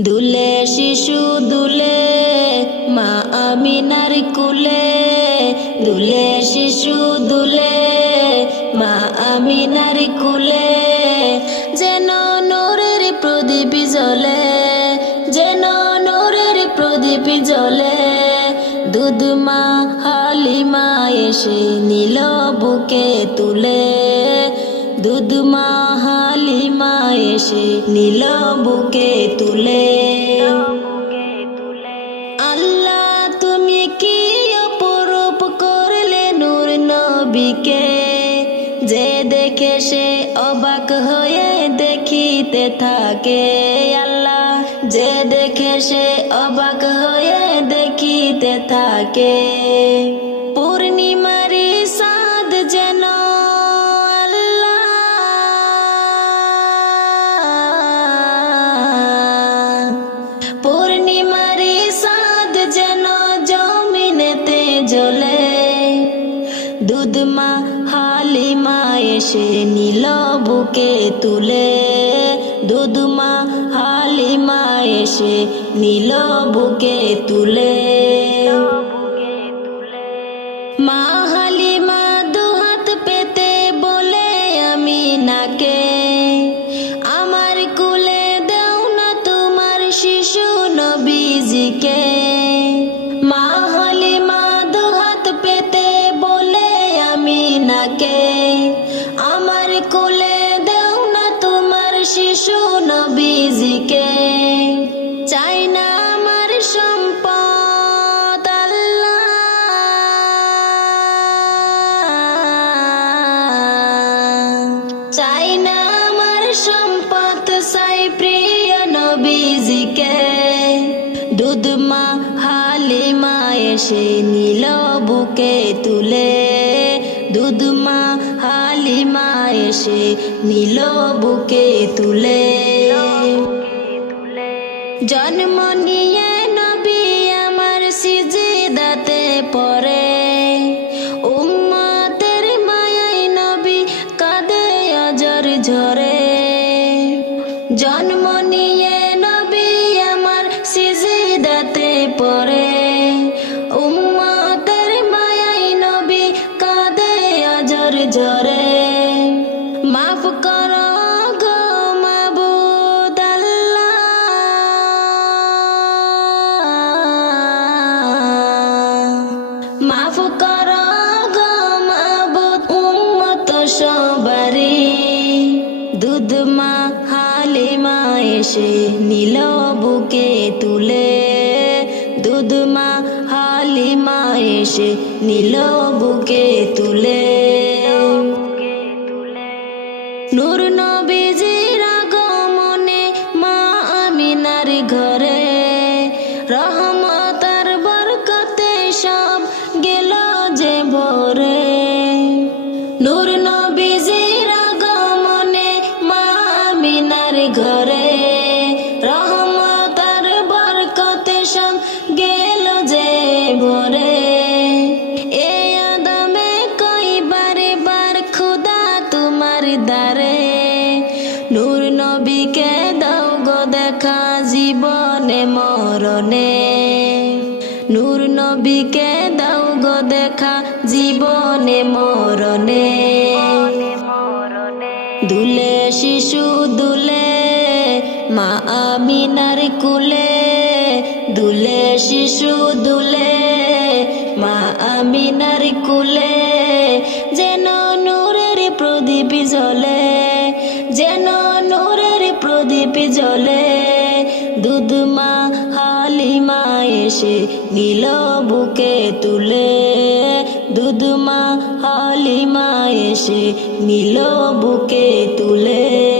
দুলে শিশু, দুলে মা আমিনার কুলে। দুলে শিশু, দুলে মা আমিনার কুলে। যেন নূরের প্রদীপ জ্বলে, যেন নূরের প্রদীপ জ্বলে। দুধ মা হালিমা এসে নীল বুকে তুলে। দুধ মা হালিমা এসে নীল বুকে তুলে। আল্লাহ, তুমি কি অপরূপ করলে নূর নবীকে? যে দেখে সে অবাক হয়ে দেখিতে থাকে। আল্লাহ, যে দেখে সে অবাক হয়ে দেখিতে থাকে। মা হালিমা এসে নীল বুকে তুলে। দুদুমা হালিমা এসে নীল বুকে তুলে। মা নাকে আমার কুলে দেও না তোমার শিশু নবীজিকে। চাই না আমার সম্পদ চাই না আমার সম্পদ সাই প্রিয় নবীজিকে। দুধ মা, হালিমা এসে নীল বুকে তুলে। এসে নীল বুকে তুলে। জন্ম নিয়ে মাফ করো গো মাবুদ মাফ করো গো মাবুদ, উম্মত সবারি দুধ মা হালিমা এসে নীল বুকে তুলে। দুধ মা হালিমা এসে নীল বুকে তুলে। নূর নবীজির আগমনে মা আমিনার ঘরে। রহমতার বরকতে সব গেল যে ভরে। নূর নবীজির আগমনে মা আমিনার ঘরে। রহমতার বরকতে সব গেল যে ভরে। নূর নবীকে দাও গো দেখা জীবনে মরণে। নূর নবীকে দাও গো দেখা জীবনে মরণে। দুলে শিশু দুলে, মা আমিনার কুলে। দুলে শিশু দুলে, মা আমিনার কুলে। যেন নূরের প্রদীপ জ্বলে। প্রদীপ জলে দুধ মা হালিমা এসে নীল বুকে তুলে। দুধমা হালিমা এসে নীল বুকে তুলে।